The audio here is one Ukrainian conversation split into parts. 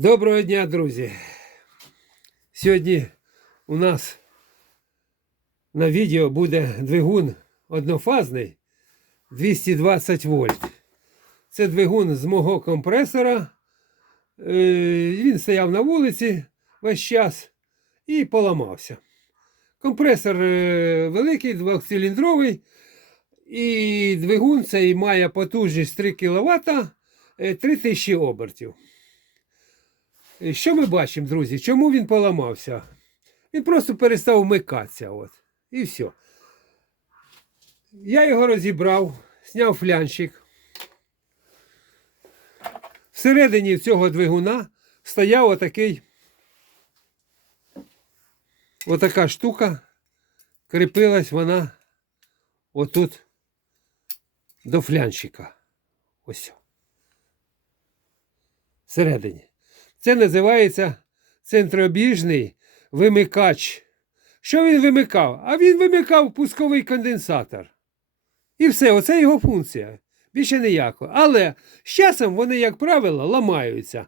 Доброго дня, друзі. Сьогодні у нас на відео буде двигун однофазний 220 вольт. Це двигун з мого компресора. Е, Він стояв на вулиці весь час і поламався. Компресор е, великий, двохциліндровий, і двигун цей має потужність 3 кВт, 3000 обертів. Е, Що ми бачимо, друзі? Чому він поламався? Він просто перестав вмикатися. От. І все. Я його розібрав, зняв флянчик. Всередині цього двигуна стояв отакий отака штука. Кріпилась вона отут до флянчика. Ось. Всередині. Це називається центробіжний вимикач. Що він вимикав? А він вимикав пусковий конденсатор. І все, оце його функція. Більше ніякого. Але з часом вони, як правило, ламаються.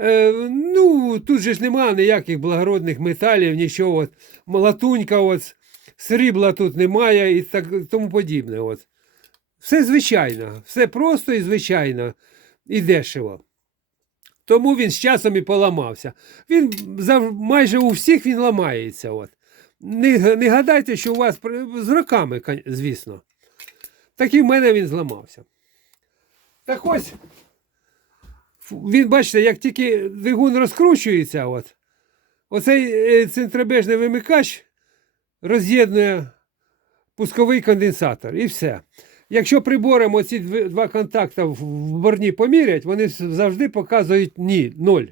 Е, ну, тут же ж немає ніяких благородних металів, нічого. От, латунька, от, срібла тут немає і так, тому подібне. От. Все звичайно, все просто і звичайно, і дешево. Тому він з часом і поламався. Він майже у всіх він ламається. От. Не, не гадайте, що у вас з роками, звісно. Так і в мене він зламався. Так ось, він, бачите, як тільки двигун розкручується, от, оцей е, центробежний вимикач роз'єднує пусковий конденсатор і все. Якщо прибором оці два контакти в борні помірять, вони завжди показують ні, ноль.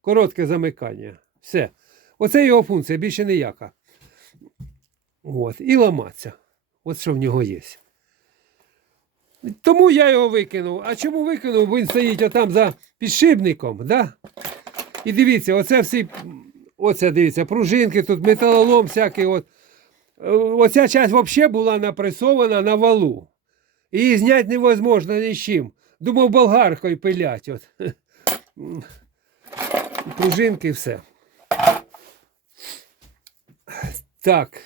Коротке замикання. Все. Оце його функція, більше ніяка. От. І ламатися. От що в нього є. Тому я його викинув. А чому викинув? Він стоїть отам за підшипником. Да? І дивіться, оце всі. Оце дивіться, пружинки, тут металолом всякий. От. Е, Оця часть взагалі була напресована на валу. Її зняти невозможно ні з чим. Думав, болгаркою пилять. От. Пружинки і все. Так,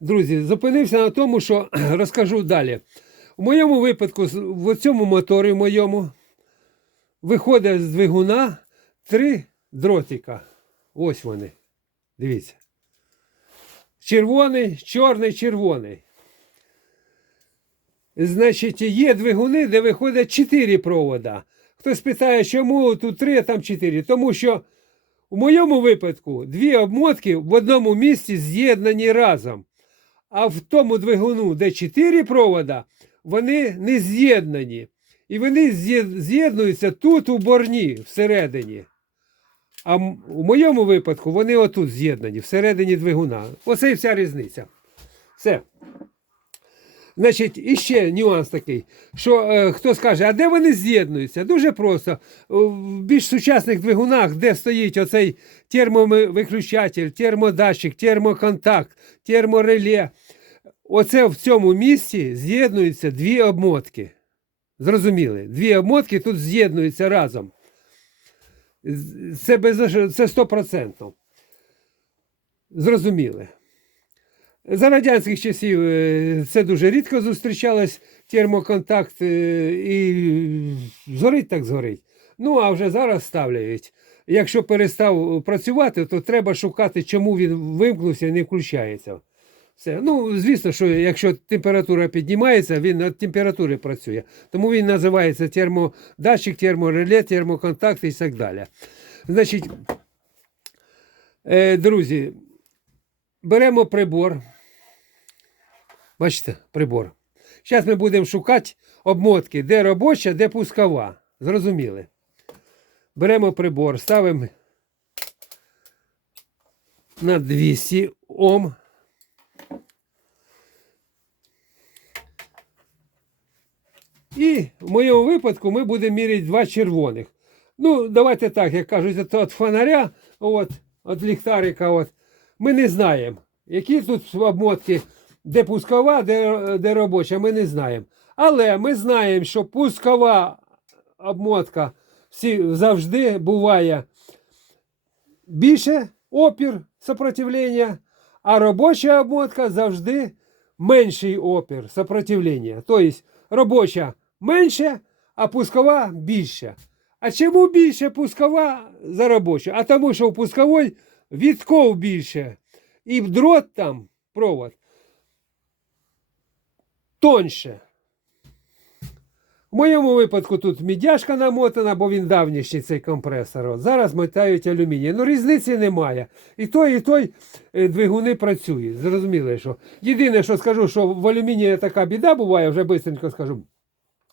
друзі, зупинився на тому, що розкажу далі. У моєму випадку, в цьому моторі моєму, виходить з двигуна три дротика. Ось вони. Дивіться. Червоний, чорний, червоний. Значить, є двигуни, де виходять 4 провода. Хтось питає, чому тут 3, а там 4. Тому що у моєму випадку дві обмотки в одному місці з'єднані разом. А в тому двигуну, де 4 провода, вони не з'єднані. І вони з'єднуються тут у борні всередині. А у моєму випадку вони отут з'єднані, всередині двигуна. Оце і вся різниця. Все. Значить, іще нюанс такий, що е, хто скаже, а де вони з'єднуються? Дуже просто. В більш сучасних двигунах, де стоїть оцей термовиключатель, термодатчик, термоконтакт, термореле. Оце в цьому місці з'єднуються дві обмотки. Зрозуміли? Дві обмотки тут з'єднуються разом. Це без це 100%. Зрозуміли. За радянських часів е, це дуже рідко зустрічалось термоконтакт е, і згорить так згорить. Ну, а вже зараз ставляють. Якщо перестав працювати, то треба шукати, чому він вимкнувся і не включається. Все. Ну, звісно, що якщо температура піднімається, він від температури працює. Тому він називається термодатчик, термореле, термоконтакт і так далі. Значить, е, друзі, беремо прибор. Бачите, прибор. Зараз ми будемо шукати обмотки, де робоча, де пускова. Зрозуміли? Беремо прибор, ставимо на 200 Ом. І в моєму випадку ми будемо міряти два червоних. Ну, давайте так, як кажуть, от, от фонаря, от, от ліхтарика, от, ми не знаємо, які тут обмотки, де пускова, де, де робоча, ми не знаємо. Але ми знаємо, що пускова обмотка всі, завжди буває більше опір сопротивлення, а робоча обмотка завжди менший опір сопротивлення. Тобто робоча менше, а пускова більше. А чому більше пускова за робочу? А тому, що у пусковій відков більше. І дрот там, провод, тоньше. В моєму випадку тут мідяшка намотана, бо він давнішній цей компресор. От Зараз мотають алюміній. Ну різниці немає. І той, і той е, двигуни працюють. Зрозуміло, що. Єдине, що скажу, що в алюмінії така біда буває, вже швидко скажу.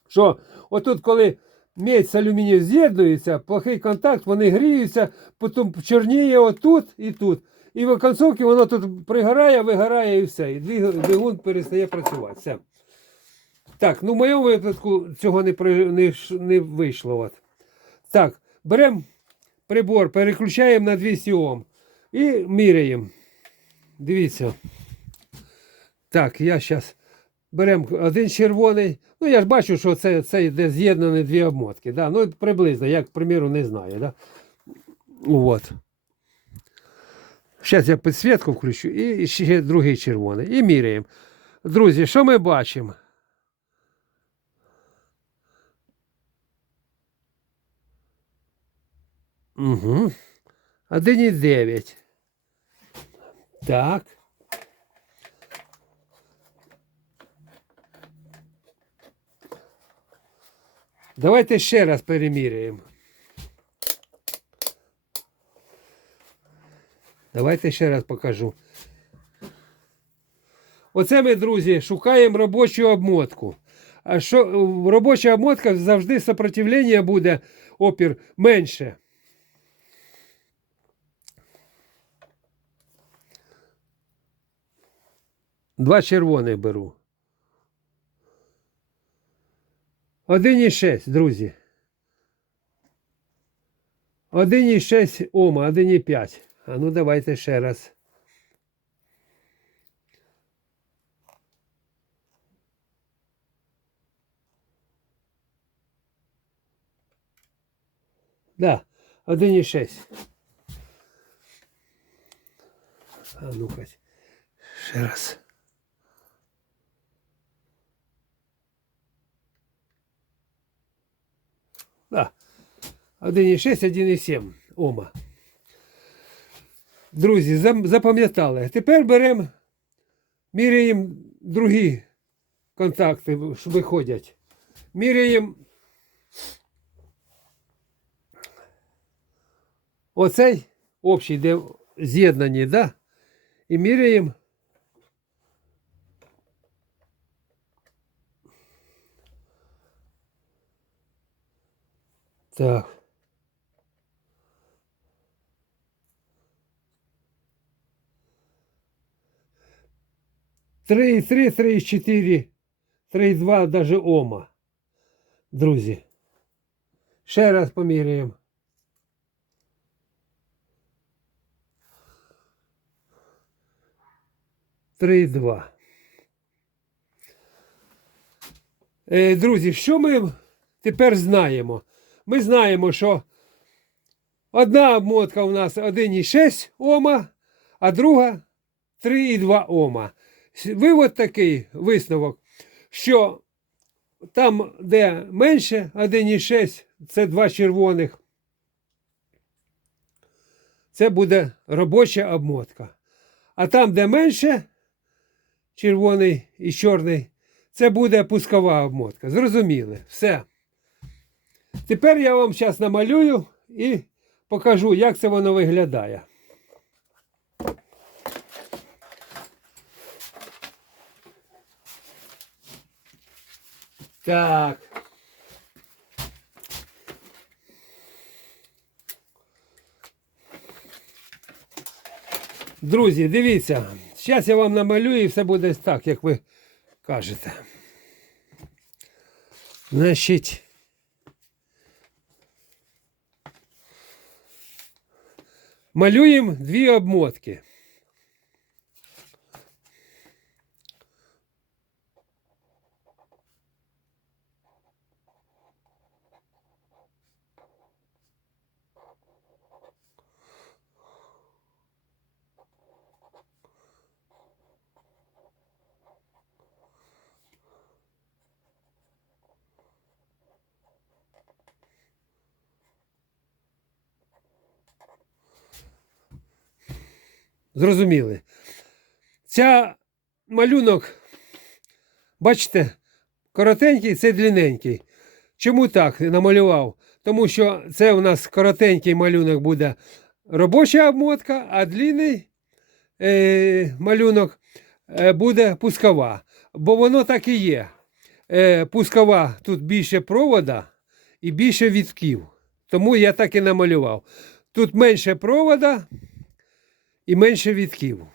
Що отут, коли медь з алюмінієм з'єднуються, плохий контакт, вони гріються, потім чорніє отут і тут. І в концовці воно тут пригорає, вигорає і все. І двигун перестає працювати. Все. Так, ну в моєму випадку цього не, не, не вийшло. От. Так, беремо прибор, переключаємо на 200 Ом і міряємо. Дивіться. Так, я зараз беремо один червоний. Ну, я ж бачу, що це, це йде з'єднані дві обмотки. Да? Ну, приблизно, як, к примеру, не знаю. Да? Вот. Зараз я підсвітку включу і ще другий червоний. І міряємо. Друзі, що ми бачимо? Угу. 1,9. Так. Давайте ще раз переміряємо. Давайте ще раз покажу. Оце ми, друзі, шукаємо робочу обмотку. А що робоча обмотка завжди сопротивлення буде опір менше. Два червоних беру. 1,6, друзі. 1,6 Ома, 1,5. А ну давайте ще раз. Да, 1,6. А ну-ка. Ще раз. Да. 1,6, 1,7 Ома. Друзі, запам'ятали. Тепер беремо, міряємо другі контакти, що виходять. Міряємо оцей общий, де з'єднані, да? І міряємо Так. Три, три, три, чотири, три, два, даже ома. Друзі. Ще раз поміряємо. Три, два. Е, друзі, що ми тепер знаємо? Ми знаємо, що одна обмотка у нас 1,6 Ома, а друга 3,2 Ома. Вивод такий висновок, що там, де менше 1,6, це два червоних. Це буде робоча обмотка. А там, де менше, червоний і чорний, це буде пускова обмотка. Зрозуміли? Все. Тепер я вам зараз намалюю і покажу, як це воно виглядає. Так. Друзі, дивіться, зараз я вам намалюю і все буде так, як ви кажете. Значить. Малюємо дві обмотки. Зрозуміли. Ця малюнок, бачите, коротенький, це длинненький. Чому так намалював? Тому що це у нас коротенький малюнок буде робоча обмотка, а длинний е, малюнок е, буде пускова. Бо воно так і є. Е, пускова тут більше провода і більше вітків. Тому я так і намалював. Тут менше провода і менше вітків.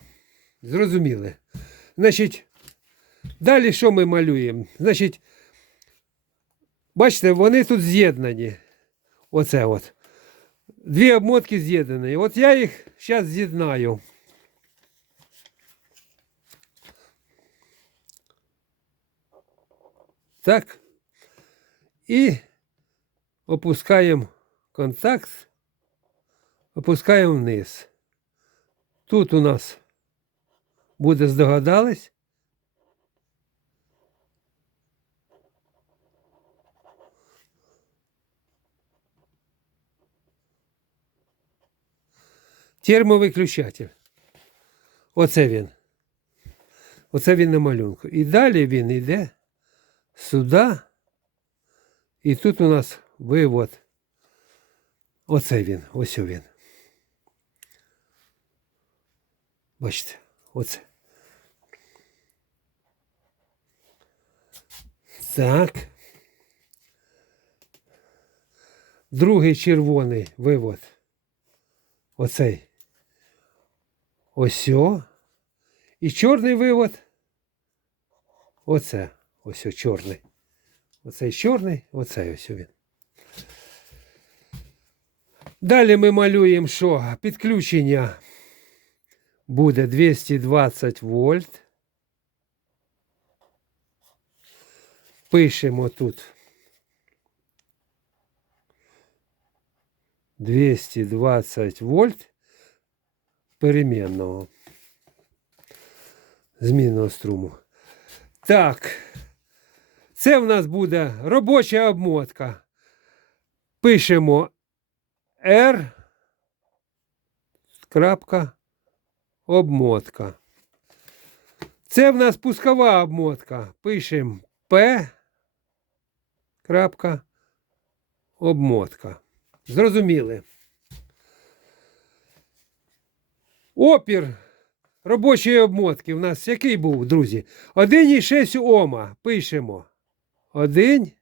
Зрозуміли. Значить, далі що ми малюємо? Значить, бачите, вони тут з'єднані. Оце от. Дві обмотки з'єднані. От я їх зараз з'єднаю. Так. І опускаємо контакт, опускаємо вниз. Тут у нас буде здогадались. Термовиключатель. Оце він. Оце він на малюнку. І далі він йде сюди. І тут у нас вивод. Оце він. Ось він. Бачите, оце. Так. Другий червоний вивод. Оцей. Ось. І чорний вивод. Оце. Ось чорний. Оцей чорний, оцей ось він. Далі ми малюємо що? Підключення буде 220 вольт. Пишемо тут 220 вольт перемінного змінного струму. Так, це в нас буде робоча обмотка. Пишемо R. Крапка обмотка. Це в нас пускова обмотка. Пишемо P. Крапка обмотка. Зрозуміли. Опір робочої обмотки в нас який був, друзі? 1,6 Ома. Пишемо. 1.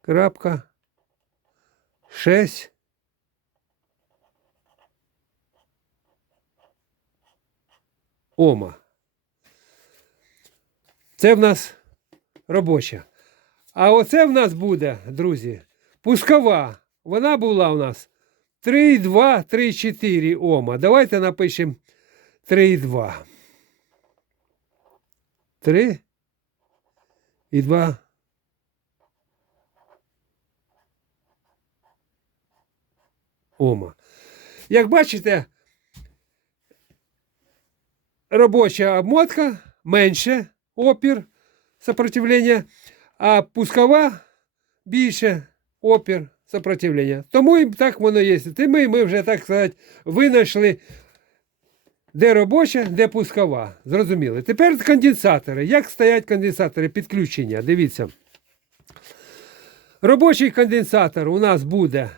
Крапка. 6. Ома. Це в нас робоча. А оце в нас буде, друзі, пускова. Вона була у нас 3,2, 3,4 Ома. Давайте напишемо 3,2. 3 і 2. Ома. Як бачите, робоча обмотка менше опір сопротивлення, а пускова більше опір сопротивлення. Тому і так воно є. І ми, ми вже, так сказати, винайшли, де робоча, де пускова. Зрозуміли. Тепер конденсатори. Як стоять конденсатори підключення? Дивіться. Робочий конденсатор у нас буде.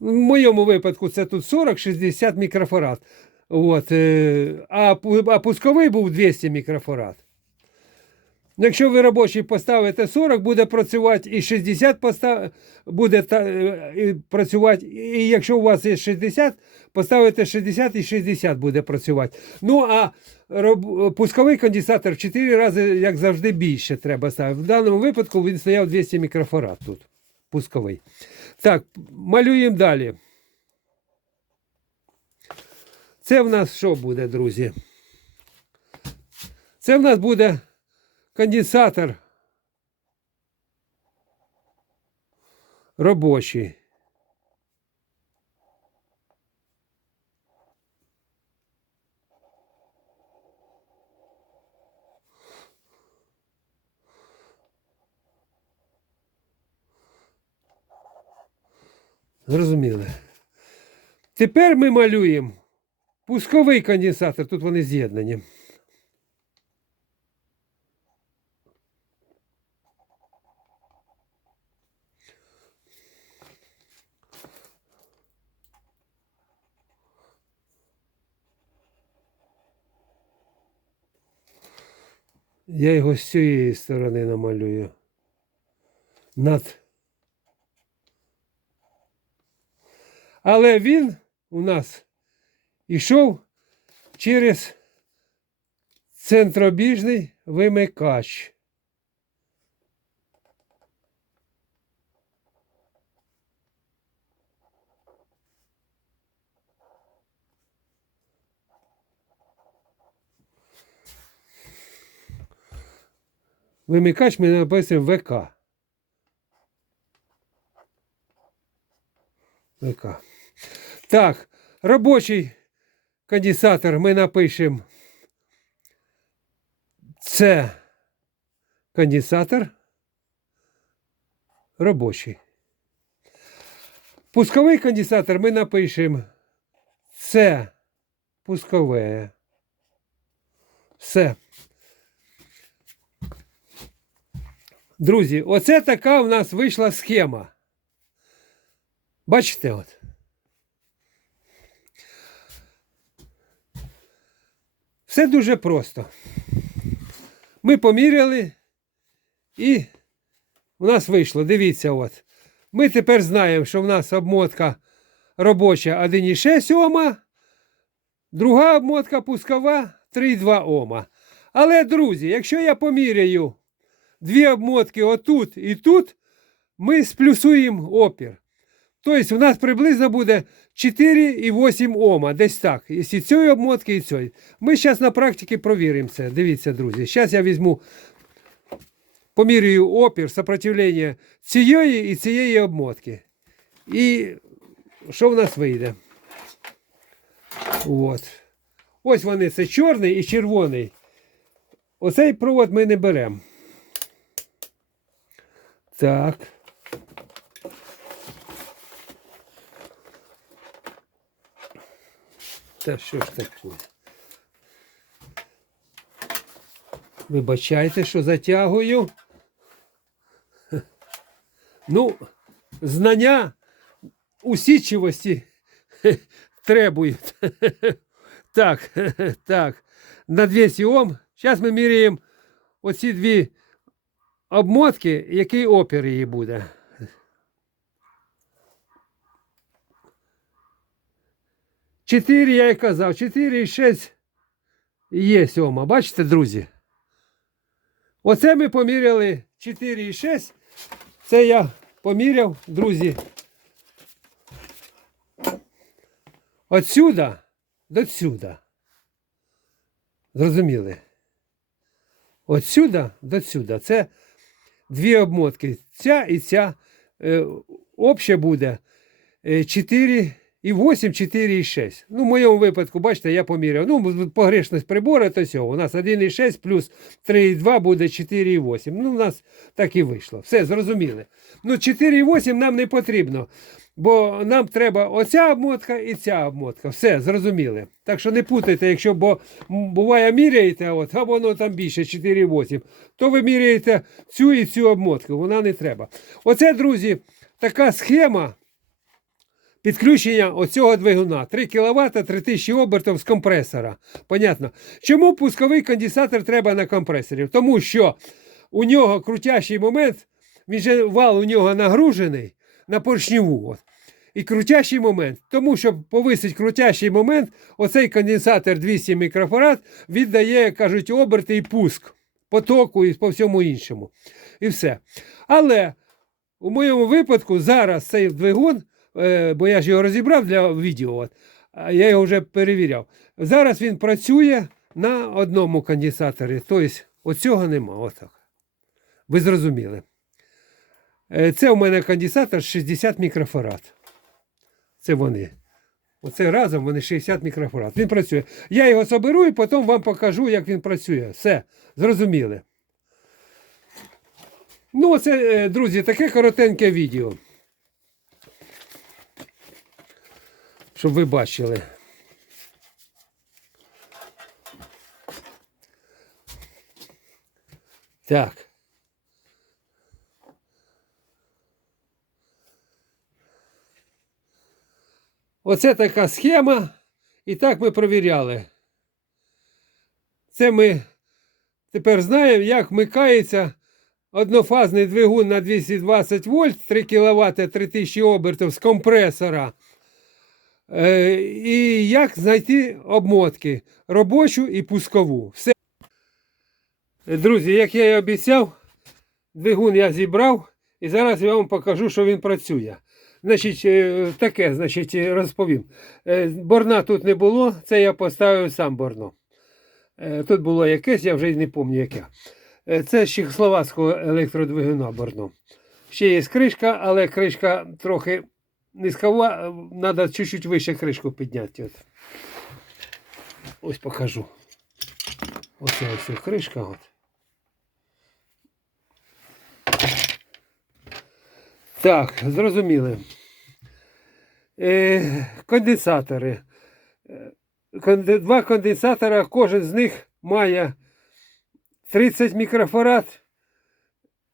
В моєму випадку це тут 40-60 мікрофарад. От, е, а, а пусковий був 200 мікрофарад. Якщо ви робочий поставите 40, буде працювати і 60 постав... буде та... е, і працювати. І якщо у вас є 60, поставите 60 і 60 буде працювати. Ну а роб... пусковий конденсатор в 4 рази, як завжди, більше треба ставити. В даному випадку він стояв 200 мікрофарад тут. Пусковий. Так, малюємо далі. Це в нас що буде, друзі? Це в нас буде конденсатор робочий. Зрозуміли. Тепер ми малюємо Пусковий конденсатор, тут вони з'єднані. Я його з цієї сторони намалюю. Над. Але він у нас ішов через центробіжний вимикач. Вимикач ми написуємо ВК. ВК. Так, робочий конденсатор ми напишемо. Це конденсатор робочий. Пусковий конденсатор ми напишемо. Це пускове. Все. Друзі, оце така в нас вийшла схема. Бачите от. Все дуже просто. Ми поміряли і у нас вийшло. Дивіться, от. Ми тепер знаємо, що в нас обмотка робоча 1,6 Ома, друга обмотка пускова 3,2 Ома. Але, друзі, якщо я поміряю дві обмотки отут і тут, ми сплюсуємо опір. Тобто, у нас приблизно буде 4,8 Ома, десь так. Якщо цієї обмотки і цієї. Ми зараз на практиці провіримо це. Дивіться, друзі. Зараз я візьму, помірюю опір, сопротивлення цієї і цієї обмотки. І що в нас вийде? От. Ось вони, це чорний і червоний. Оцей провод ми не беремо. Так. Та що ж таке? Вибачайте, що затягую. Ну, знання усічивості требують. Так, так. На 200 Ом. Зараз ми міряємо оці дві обмотки, який опір її буде. Чотири, я і казав, 4,6 є сьома. Бачите, друзі? Оце ми поміряли 4,6. Це я поміряв, друзі. Отсюда до сюда. Зрозуміли? Отсюда до сюда. Це дві обмотки. Ця і ця е, обща буде е, 4 і 8, 4 і 6. Ну, в моєму випадку, бачите, я поміряв. Ну, погрешність прибору, то все. У нас 1,6 плюс 3,2 буде 4,8. Ну, у нас так і вийшло. Все, зрозуміли. Ну, 4,8 нам не потрібно. Бо нам треба оця обмотка і ця обмотка. Все, зрозуміли. Так що не путайте, якщо бо буває міряєте, от, а воно там більше 4,8, то ви міряєте цю і цю обмотку. Вона не треба. Оце, друзі, така схема підключення оцього двигуна. 3 кВт, 3000 обертів з компресора. Понятно. Чому пусковий конденсатор треба на компресорі? Тому що у нього крутящий момент, він же вал у нього нагружений на поршневу. От. І крутящий момент. Тому щоб повисить крутящий момент, оцей конденсатор 200 мікрофарад віддає, кажуть, оберти і пуск потоку і по всьому іншому. І все. Але у моєму випадку зараз цей двигун, бо я ж його розібрав для відео, я його вже перевіряв. Зараз він працює на одному конденсаторі. Тобто, оцього нема. Отак. Ви зрозуміли. Е, Це у мене конденсатор 60 мікрофарад. Це вони. Оце разом вони 60 мікрофарад. Він працює. Я його соберу і потім вам покажу, як він працює. Все, зрозуміли. Ну, оце, е, друзі, таке коротеньке відео. щоб ви бачили. Так. Оце така схема. І так ми провіряли. Це ми тепер знаємо, як вмикається однофазний двигун на 220 вольт, 3 кВт 3000 обертів з компресора. Е, і як знайти обмотки робочу і пускову. Все. Друзі, як я і обіцяв, двигун я зібрав і зараз я вам покажу, що він працює. Значить, е, таке, значить, е, розповім. Е, Борна тут не було, це я поставив сам борно. Е, Тут було якесь, я вже й не пам'ятаю яке. Е, Це з чехословацького електродвигуна борно. Ще є кришка, але кришка трохи низькова, треба чуть-чуть вище кришку підняти. От. Ось покажу. Оце ось кришка. От. Так, зрозуміли. Е, конденсатори. Е, Два конденсатора, кожен з них має 30 мікрофарад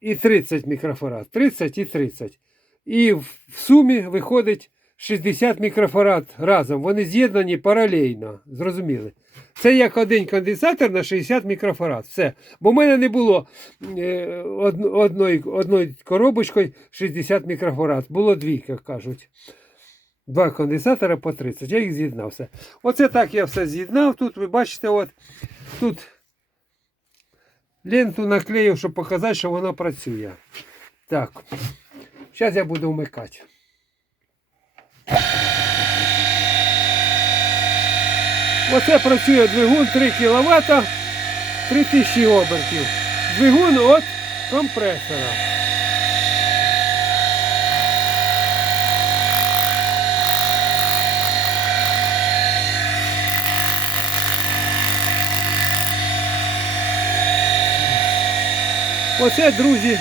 і 30 мікрофарад. 30 і 30. І в сумі виходить 60 мікрофарад разом. Вони з'єднані паралельно. Зрозуміли. Це як один конденсатор на 60 мікрофарад. Все. Бо в мене не було е, одної, одної коробочкою 60 мікрофарад. Було дві, як кажуть. Два конденсатора по 30. Я їх з'єднав все. Оце так я все з'єднав. Тут ви бачите, от тут ленту наклеїв, щоб показати, що вона працює. Так. Зараз я буду вмикати. Оце працює двигун 3 кВт, 3000 обертів. Двигун від компресора. Оце, друзі.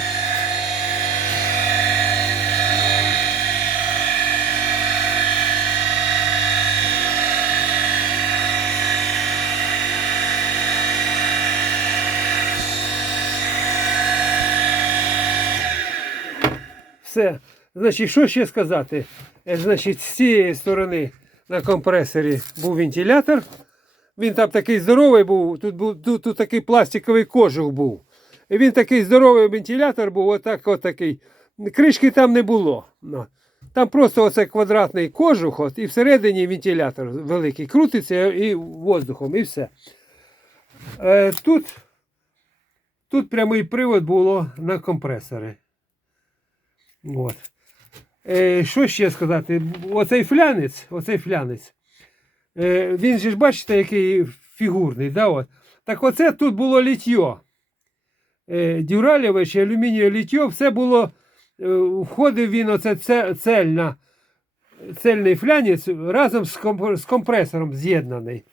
Все. Значить, що ще сказати? Е, Значить, з цієї сторони на компресорі був вентилятор. Він там такий здоровий був, тут тут, тут такий пластиковий кожух був. І він такий здоровий вентилятор був, отак, отакий. Кришки там не було. Ну. Там просто оце квадратний кожух, от, і всередині вентилятор великий. Крутиться і воздухом, і все. Е, тут, тут прямий привод було на компресори. От. Е, що ще сказати? Оцей флянець, оцей флянець. Е, він же ж бачите, який фігурний. Да, от. Так оце тут було літьо. Е, дюралєве чи алюмінієве літьо, все було. Е, входив він оце цельна, цельний флянець разом з, комп- з компресором з'єднаний.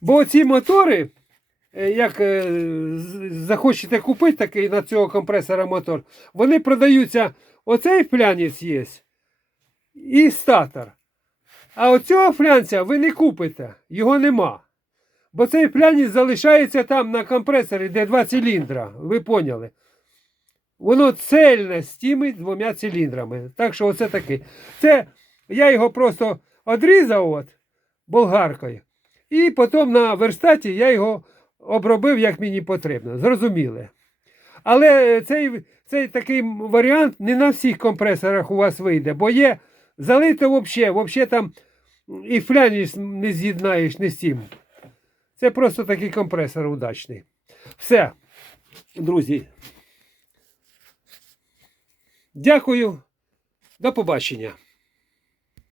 Бо ці мотори, як е, захочете купити такий на цього компресора мотор, вони продаються. Оцей флянець є і статор. А оцього флянця ви не купите, його нема. Бо цей флянець залишається там на компресорі, де два циліндра. Ви поняли? Воно цельне з тими двома циліндрами. Так що оце таке. Це я його просто одрізав от, болгаркою. І потім на верстаті я його обробив, як мені потрібно. Зрозуміли. Але цей, цей такий варіант не на всіх компресорах у вас вийде, бо є залито взагалі, взагалі там і фляніш не з'єднаєш не з цим. Це просто такий компресор удачний. Все, друзі. Дякую. До побачення.